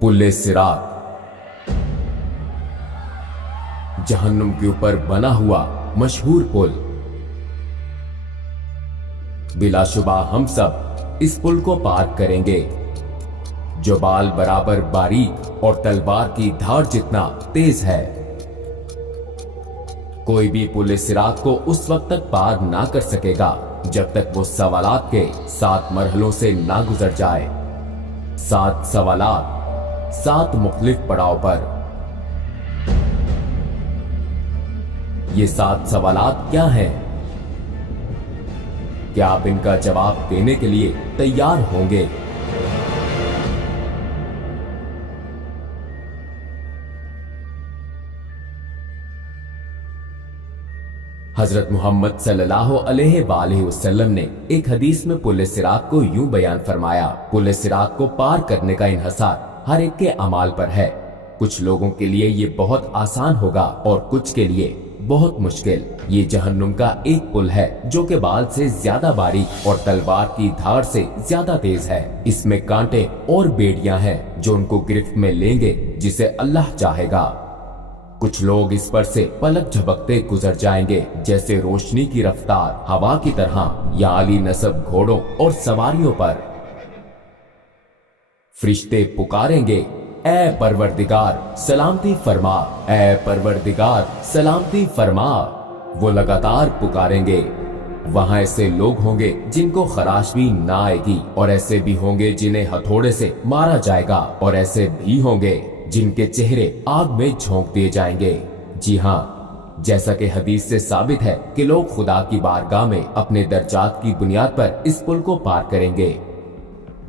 पुल सिरात जहन्नुम के ऊपर बना हुआ मशहूर पुल। बिलाशुबा हम सब इस पुल को पार करेंगे जो बाल बराबर बारीक और तलवार की धार जितना तेज है। कोई भी पुल सिरात को उस वक्त तक पार ना कर सकेगा जब तक वो सवालात के 7 मरहलों से ना गुजर जाए। 7 सवालात 7 मुख्तलिफ पड़ाव पर। ये 7 सवालात क्या हैं? क्या आप इनका जवाब देने के लिए तैयार होंगे? हजरत मोहम्मद सल्लल्लाहु अलैहि वसल्लम ने एक हदीस में पुल सिरात को यूं बयान फरमाया, पुल सिरात को पार करने का इन्हसार हर एक के अमाल पर है। कुछ लोगों के लिए ये बहुत आसान होगा और कुछ के लिए बहुत मुश्किल। ये जहन्नुम का एक पुल है जो के बाल से ज्यादा बारीक और तलवार की धार से ज्यादा तेज है। इसमें कांटे और बेड़ियां हैं जो उनको गिरफ्त में लेंगे जिसे अल्लाह चाहेगा। कुछ लोग इस पर से पलक झपकते गुजर जाएंगे जैसे रोशनी की रफ्तार हवा की तरह या आली नस्ब घोड़ों और सवारियों पर। फरिश्ते पुकारेंगे, ऐ परवरदिगार सलामती फरमा, ऐ परवरदिगार सलामती फरमा। वो लगातार पुकारेंगे। वहां ऐसे लोग होंगे जिनको खराश भी ना आएगी और ऐसे भी होंगे जिन्हें हथौड़े से मारा जाएगा और ऐसे भी होंगे जिनके चेहरे आग में झोंक दिए जाएंगे। जी हाँ, जैसा कि हदीस से साबित है कि लोग खुदा की बारगाह में अपने दर्जात की बुनियाद पर इस पुल को पार करेंगे।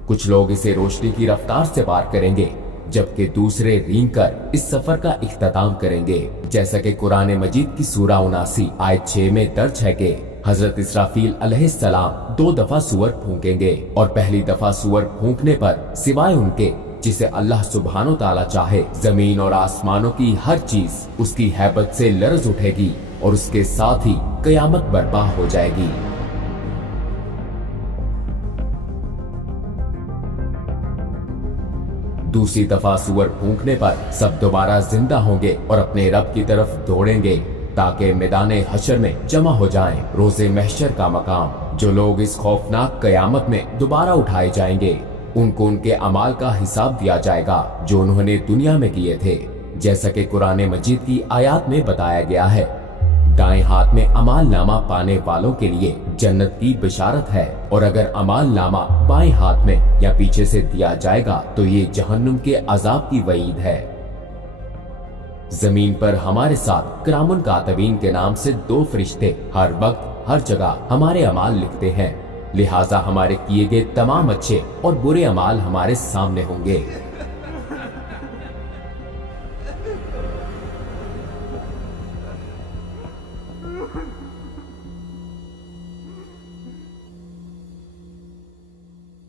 कुछ लोग इसे रोशनी की रफ्तार से पार करेंगे जबकि दूसरे रेंग कर इस सफर का इख्तिताम करेंगे। जैसा कि कुरान मजीद की सूरा 79 आयत 6 में दर्ज है कि हजरत इसराफील अलैहिस्सलाम 2 दफा सूअर फूंकेंगे और पहली दफा सूअर फूंकने पर सिवाय उनके जिसे अल्लाह सुब्हानो ताला चाहे, जमीन और आसमानों की हर चीज उसकी हैबत से लरज उठेगी और उसके साथ ही कयामत बर्पा हो जाएगी। दूसरी दफा सूअर फूंकने पर सब दोबारा जिंदा होंगे और अपने रब की तरफ दौड़ेंगे ताकि मैदाने हशर में जमा हो जाएं, रोजे महशर का मकाम। जो लोग इस खौफनाक कयामत में दोबारा उठाए जाएंगे उनको उनके अमाल का हिसाब दिया जाएगा जो उन्होंने दुनिया में किए थे। जैसा कि कुरान मजीद की आयत में बताया गया है, दाएं हाथ में अमाल नामा पाने वालों के लिए जन्नत की बिशारत है और अगर अमाल नामा बाएं हाथ में या पीछे से दिया जाएगा तो ये जहन्नुम के अजाब की वईद है। जमीन पर हमारे साथ किरामुन कातिबीन के नाम से 2 फरिश्ते हर वक्त हर जगह हमारे अमाल लिखते हैं, लिहाजा हमारे किए गए तमाम अच्छे और बुरे अमाल हमारे सामने होंगे।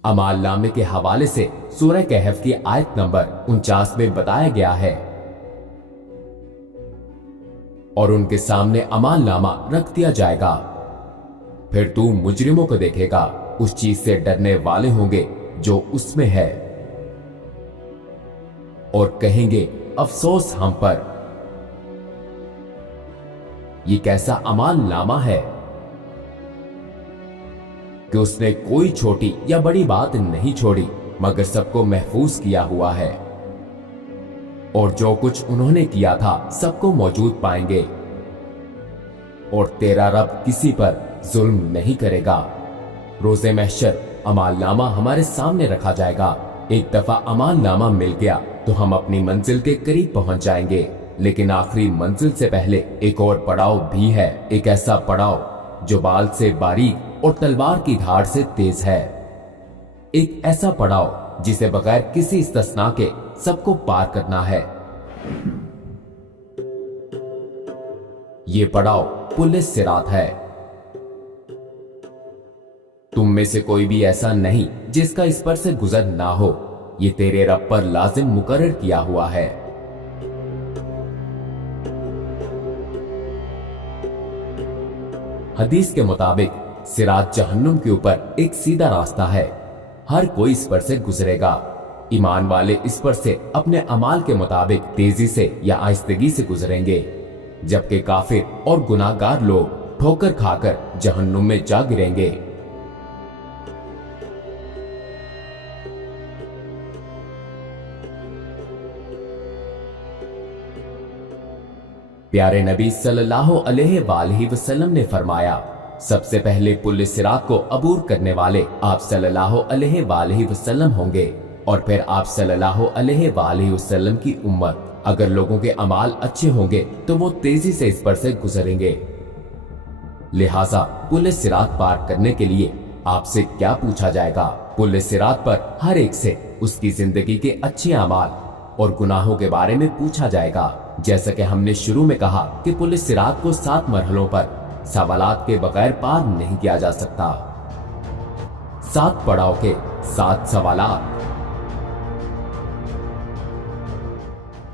अमाल नामे के हवाले से सूरह कहफ की आयत नंबर 49 में बताया गया है, और उनके सामने अमाल नामा रख दिया जाएगा। फिर तू मुजरिमों को देखेगा, उस चीज से डरने वाले होंगे जो उसमें है और कहेंगे अफसोस हम पर। ये कैसा अमाल नामा है कि उसने कोई छोटी या बड़ी बात नहीं छोड़ी मगर सबको महफूज किया हुआ है और जो कुछ उन्होंने किया था सबको मौजूद पाएंगे और तेरा रब किसी पर जुल्म नहीं करेगा। रोजे महशर अमाल नामा हमारे सामने रखा जाएगा। एक दफा अमाल नामा मिल गया तो हम अपनी मंजिल के करीब पहुंच जाएंगे, लेकिन आखिरी मंजिल से पहले एक और पड़ाव भी है, एक ऐसा पड़ाव जो बाल से बारीक और तलवार की धार से तेज है। एक ऐसा पड़ाव जिसे बगैर किसी इस्तिस्ना के सबको पार करना है। ये पड़ाव पुल सिरात है। तुम में से कोई भी ऐसा नहीं जिसका इस पर से गुजर ना हो। ये तेरे रब पर लाजिम मुकर्रर किया हुआ है। हदीस के मुताबिक सिरात जहन्नुम के ऊपर एक सीधा रास्ता है, हर कोई इस पर से गुजरेगा। ईमान वाले इस पर से अपने अमाल के मुताबिक तेजी से या आहिस्तगी से गुजरेंगे, जबकि काफिर और गुनाहगार लोग ठोकर खाकर जहन्नुम में जा गिरेंगे। प्यारे नबी सल्लल्लाहु अलैहि वसल्लम ने फरमाया, सबसे पहले पुल सिरात को अबूर करने वाले आप सल्लल्लाहु अलैहि वसल्लम होंगे और फिर आप सल्लल्लाहु अलैहि वसल्लम की उम्मत। अगर लोगों के अमाल अच्छे होंगे तो वो तेजी से इस पर से गुजरेंगे। लिहाजा पुल सिरात पार करने के लिए आपसे क्या पूछा जाएगा? पुल सिरात पर हर एक से उसकी जिंदगी के अच्छे अमाल और गुनाहों के बारे में पूछा जाएगा। जैसा कि हमने शुरू में कहा कि पुल सिरात को 7 मरहलों पर सवालात के बगैर पार नहीं किया जा सकता। 7 पड़ाव के 7 सवालात।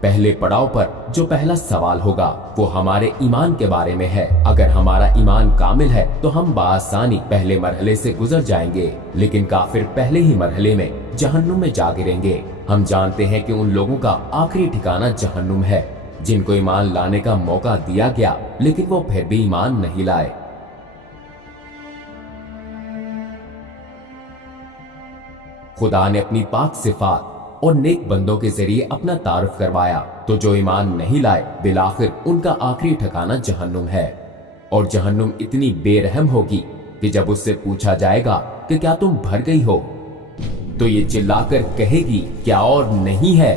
पहले पड़ाव पर जो पहला सवाल होगा वो हमारे ईमान के बारे में है। अगर हमारा ईमान कामिल है तो हम बआसानी पहले मरहले से गुजर जाएंगे, लेकिन काफिर पहले ही मरहले में जहन्नुम में जा गिरेंगे। हम जानते हैं कि उन लोगों का आखिरी ठिकाना जहन्नुम है जिनको ईमान लाने का मौका दिया गया, लेकिन वो फिर भी ईमान नहीं लाए। खुदा ने अपनी पाक सिफात और नेक बंदों के जरिए अपना तारुफ करवाया, तो जो ईमान नहीं लाए बिलाखिर उनका आखिरी ठिकाना जहन्नुम है। और जहन्नुम इतनी बेरहम होगी कि जब उससे पूछा जाएगा कि क्या तुम भर गई हो, तो ये चिल्लाकर कहेगी क्या और नहीं है।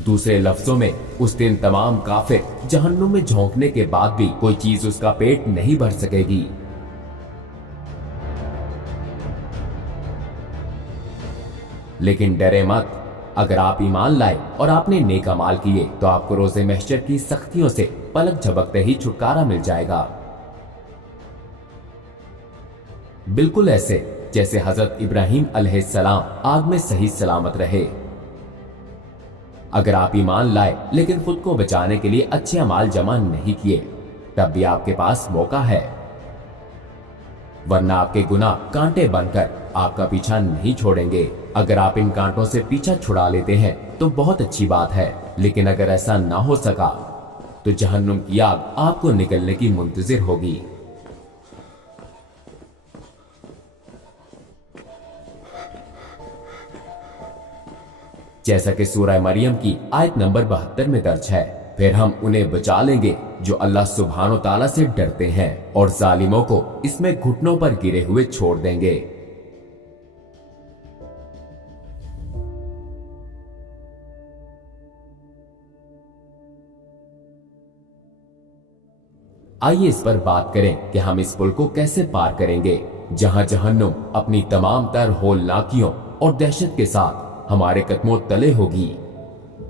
दूसरे लफ्जों में उस दिन तमाम काफिर जहन्नुम में झोंकने के बाद भी कोई चीज उसका पेट नहीं भर सकेगी। लेकिन डरे मत, अगर आप ईमान लाए और आपने नेक अमाल किए तो आपको रोज़े महशर की सख्तियों से पलक झपकते ही छुटकारा मिल जाएगा, बिल्कुल ऐसे जैसे हजरत इब्राहिम अलैहिस्सलाम आग में सही सलामत रहे। अगर आप ईमान लाए लेकिन खुद को बचाने के लिए अच्छे अमाल जमा नहीं किए, तब भी आपके पास मौका है, वरना आपके गुनाह कांटे बनकर आपका पीछा नहीं छोड़ेंगे। अगर आप इन कांटों से पीछा छुड़ा लेते हैं तो बहुत अच्छी बात है, लेकिन अगर ऐसा ना हो सका तो जहन्नुम की आग आपको निकलने की मुंतजिर होगी। जैसा कि सूरह मरियम की आयत नंबर 72 में दर्ज है, फिर हम उन्हें बचा लेंगे जो अल्लाह सुब्हानो ताला से डरते हैं और जालिमों को इसमें घुटनों पर गिरे हुए छोड़ देंगे। आइए इस पर बात करें कि हम इस पुल को कैसे पार करेंगे, जहां जहन्नुम अपनी तमाम तर होलनाकियों और दहशत के साथ हमारे कदमों तले होगी।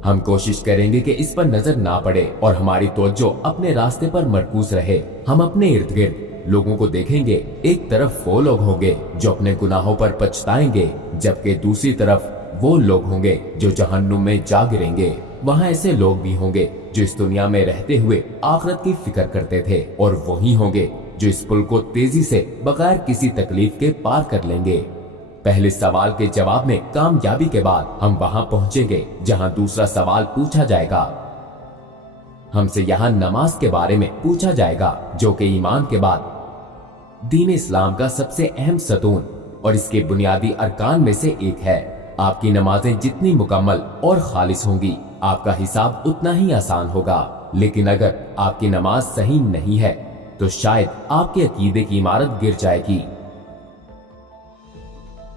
हम कोशिश करेंगे कि इस पर नजर ना पड़े और हमारी तवज्जो अपने रास्ते पर मरकूज रहे। हम अपने इर्द गिर्द लोगों को देखेंगे, एक तरफ वो लोग होंगे जो अपने गुनाहों पर पछताएंगे, जबकि दूसरी तरफ वो लोग होंगे जो जहन्नुम में जा गिरेंगे। वहाँ ऐसे लोग भी होंगे जो इस दुनिया में रहते हुए आखिरत की फिक्र करते थे, और वही होंगे जो इस पुल को तेजी से बगैर किसी तकलीफ के पार कर लेंगे। पहले सवाल के जवाब में कामयाबी के बाद हम वहां पहुंचेंगे जहां दूसरा सवाल पूछा जाएगा। हमसे यहां नमाज के बारे में पूछा जाएगा, जो कि ईमान के बाद दीन इस्लाम का सबसे अहम सतून और इसके बुनियादी अरकान में से एक है। आपकी नमाजें जितनी मुकम्मल और खालिस होंगी, आपका हिसाब उतना ही आसान होगा। लेकिन अगर आपकी नमाज सही नहीं है तो शायद आपके अकीदे की इमारत गिर जाएगी।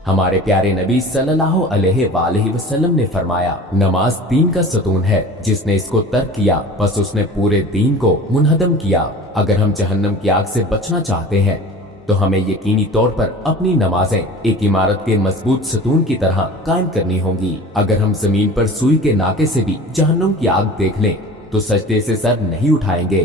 हमारे प्यारे नबी सल्लल्लाहु अलैहि वसल्लम ने फरमाया, नमाज दीन का सतून है, जिसने इसको तर्क किया बस उसने पूरे दीन को मुनहदम किया। अगर हम जहन्नम की आग से बचना चाहते हैं तो हमें यकीनी तौर पर अपनी नमाजें एक इमारत के मजबूत सतून की तरह कायम करनी होंगी। अगर हम जमीन पर सुई के नाके से भी जहन्नम की आग देख लें तो सजदे से सर नहीं उठाएंगे।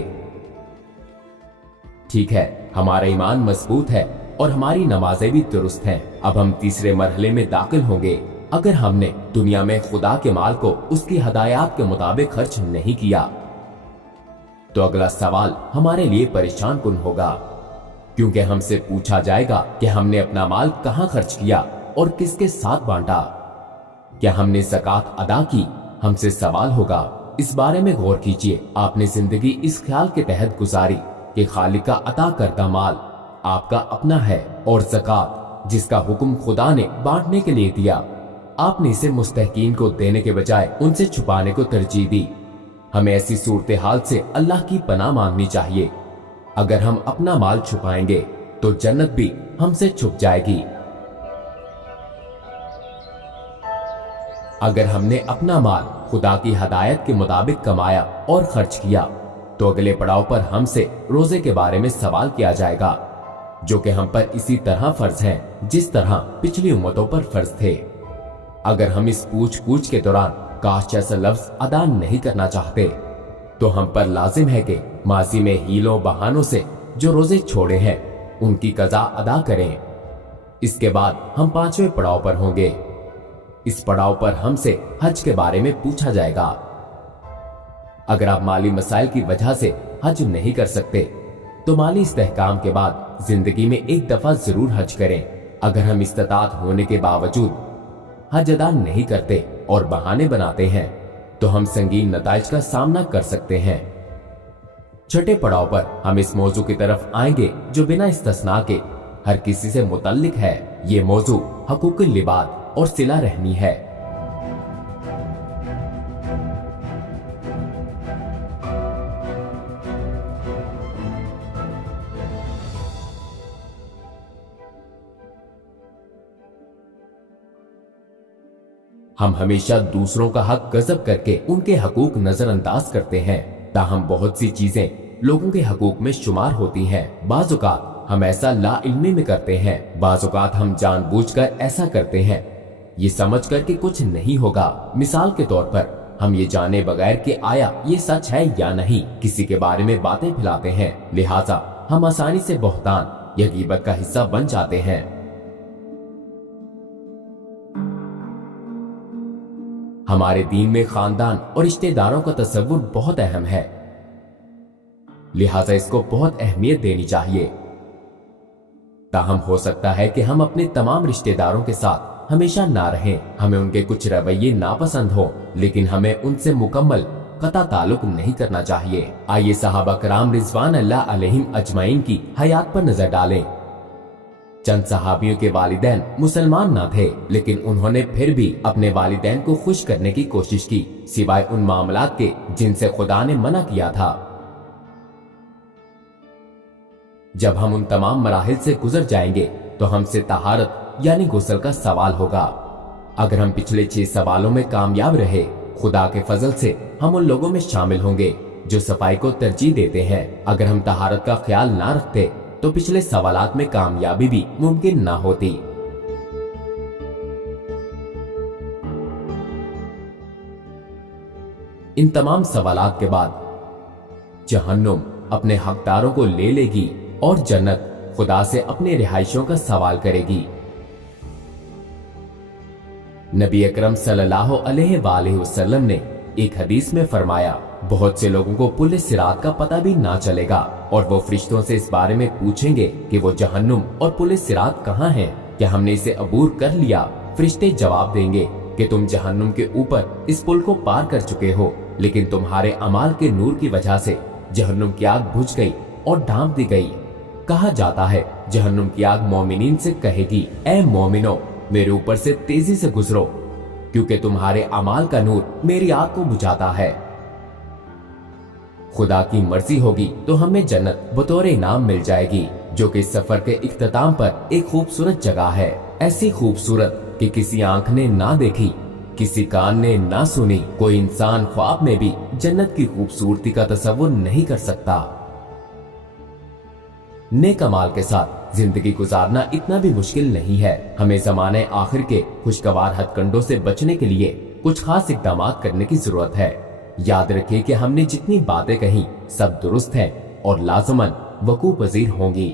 ठीक है, हमारा ईमान मजबूत है और हमारी नमाजें भी दुरुस्त हैं। अब हम तीसरे मरहले में दाखिल होंगे। अगर हमने दुनिया में खुदा के माल को उसकी हदायत के मुताबिक खर्च नहीं किया तो अगला सवाल हमारे लिए परेशान कुन होगा, क्योंकि हमसे पूछा जाएगा कि हमने अपना माल कहां खर्च किया और किसके साथ बांटा? क्या हमने ज़कात अदा की? हमसे सवाल होगा। इस बारे में गौर कीजिए। आपने जिंदगी इस ख्याल के तहत गुजारी कि खालिक का अता करदा माल आपका अपना है और ज़कात जिसका हुक्म खुदा ने बांटने के लिए दिया, आपने इसे मुस्तहकीन को देने के बजाय उनसे छुपाने को तरजीह दी। हमें ऐसी सूरत हाल से अल्लाह की पनाह मांगनी चाहिए। अगर हम अपना माल छुपाएंगे तो जन्नत भी हमसे छुप जाएगी। अगर हमने अपना माल खुदा की हदायत के मुताबिक कमाया और खर्च किया तो अगले पड़ाव पर हमसे रोजे के बारे में सवाल किया जाएगा, जो कि हम पर इसी तरह फर्ज हैं जिस तरह पिछली उम्मतों पर फर्ज थे। अगर हम इस पूछ के दौरान काश जैसा लफ्ज अदा नहीं करना चाहते तो हम पर लाजिम है कि माजी में हीलों बहानों से जो रोजे छोड़े हैं उनकी कज़ा अदा करें। इसके बाद हम 5वें पड़ाव पर होंगे। इस पड़ाव पर हमसे हज के बारे में पूछा जाएगा। अगर आप माली मसाइल की वजह से हज नहीं कर सकते तो माली इस्तेहकाम के बाद जिंदगी में एक दफा जरूर हज करें। अगर हम इस्तात होने के बावजूद हज अदा नहीं करते और बहाने बनाते हैं तो हम संगीन नताइज का सामना कर सकते हैं। छठे पड़ाव पर हम इस मौजू की तरफ आएंगे जो बिना इस्तिस्ना के हर किसी से मुतल्लिक है। ये मौजू हकूकुल लिबाद और सिला रहनी है। हम हमेशा दूसरों का हक गजब करके उनके हकूक नजरअंदाज करते हैं, ताहम बहुत सी चीजें लोगों के हकूक में शुमार होती हैं। बाज़ औक़ात हम ऐसा ला इल्मी में करते हैं, बाज़ औक़ात हम जानबूझकर ऐसा करते हैं ये समझ कर कि कुछ नहीं होगा। मिसाल के तौर पर हम ये जाने बगैर कि आया ये सच है या नहीं किसी के बारे में बातें फैलाते हैं, लिहाजा हम आसानी से बहतान या गीबत का हिस्सा बन जाते हैं। हमारे दीन में खानदान और रिश्तेदारों का तसव्वुर बहुत अहम है, लिहाजा इसको बहुत अहमियत देनी चाहिए। ताहम हो सकता है कि हम अपने तमाम रिश्तेदारों के साथ हमेशा ना रहें, हमें उनके कुछ रवैये नापसंद हो, लेकिन हमें उनसे मुकम्मल कता ताल्लुक नहीं करना चाहिए। आइए सहाबा कराम रिजवान अल्लाह अलैहिम अजमाइन की हयात पर नजर डालें। चंद सहाबियों के वालिदैन मुसलमान ना थे, लेकिन उन्होंने फिर भी अपने वालिदैन को खुश करने की कोशिश की, सिवाय उन मामलात के जिनसे खुदा ने मना किया था। जब हम उन तमाम मराहिल से गुजर जाएंगे तो हमसे तहारत यानी गुस्ल का सवाल होगा। अगर हम पिछले 6 सवालों में कामयाब रहे, खुदा के फजल से हम उन लोगों में शामिल होंगे जो सफाई को तरजीह देते हैं। अगर हम तहारत का ख्याल ना रखते तो पिछले सवालात में कामयाबी भी मुमकिन ना होती। इन तमाम सवालात के बाद जहन्नुम अपने हकदारों को ले लेगी और जन्नत खुदा से अपने रिहाइशों का सवाल करेगी। नबी अकरम सल्लल्लाहु अलैहि वसल्लम ने एक हदीस में फरमाया, बहुत से लोगों को पुल सिरात का पता भी ना चलेगा और वो फरिश्तों से इस बारे में पूछेंगे कि वो जहन्नुम और पुल सिरात कहाँ हैं, क्या हमने इसे अबूर कर लिया? फरिश्ते जवाब देंगे कि तुम जहन्नुम के ऊपर इस पुल को पार कर चुके हो, लेकिन तुम्हारे अमाल के नूर की वजह से जहन्नुम की आग बुझ गई और ढांप दी गई। कहा जाता है जहन्नुम की आग मोमिनीन से कहेगी, ए मोमिनो मेरे ऊपर से तेजी से गुजरो, क्योंकि तुम्हारे अमाल का नूर मेरी आग को बुझाता है। खुदा की मर्जी होगी तो हमें जन्नत बतौर इनाम मिल जाएगी, जो कि सफर के इख्तिताम पर एक खूबसूरत जगह है। ऐसी खूबसूरत कि किसी आंख ने ना देखी, किसी कान ने ना सुनी, कोई इंसान ख्वाब में भी जन्नत की खूबसूरती का तसव्वुर नहीं कर सकता। नेक अमाल के साथ जिंदगी गुजारना इतना भी मुश्किल नहीं है। हमें ज़माने आखिर के खुशगवार हथकंडों से बचने के लिए कुछ खास इक़दाम करने की जरूरत है। याद रखिए कि हमने जितनी बातें कही सब दुरुस्त है और लाजमन वकू पजीर होंगी।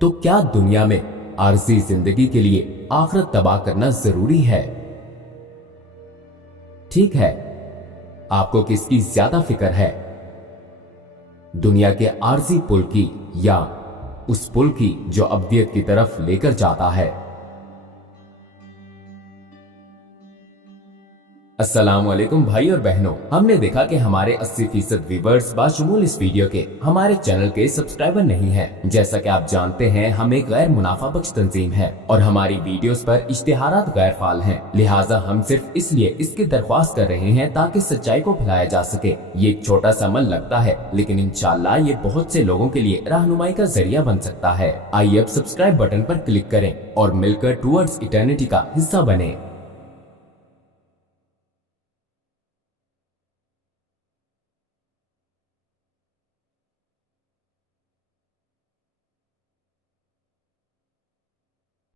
तो क्या दुनिया में आरज़ी जिंदगी के लिए आखिरत तबाह करना जरूरी है? ठीक है, आपको किसकी ज्यादा फिक्र है, दुनिया के आरज़ी पुल की या उस पुल की जो अब्दियत की तरफ लेकर जाता है। अस्सलामुअलैकुम भाई और बहनों, हमने देखा कि हमारे 80% व्यूवर्स बाशमूल इस वीडियो के हमारे चैनल के सब्सक्राइबर नहीं हैं। जैसा कि आप जानते हैं, हम एक गैर मुनाफा बख्श तंजीम है और हमारी वीडियोस पर इश्तिहारात गैर फाल हैं। लिहाजा हम सिर्फ इसलिए इसकी दरख्वास्त कर रहे हैं ताकि सच्चाई को फैलाया जा सके। ये एक छोटा सा अमल लगता है, लेकिन इंशाअल्लाह ये बहुत से लोगों के लिए रहनुमाई का जरिया बन सकता है। आइए अब सब्सक्राइब बटन पर क्लिक करें और मिलकर टुवर्ड्स इटर्निटी का हिस्सा बने।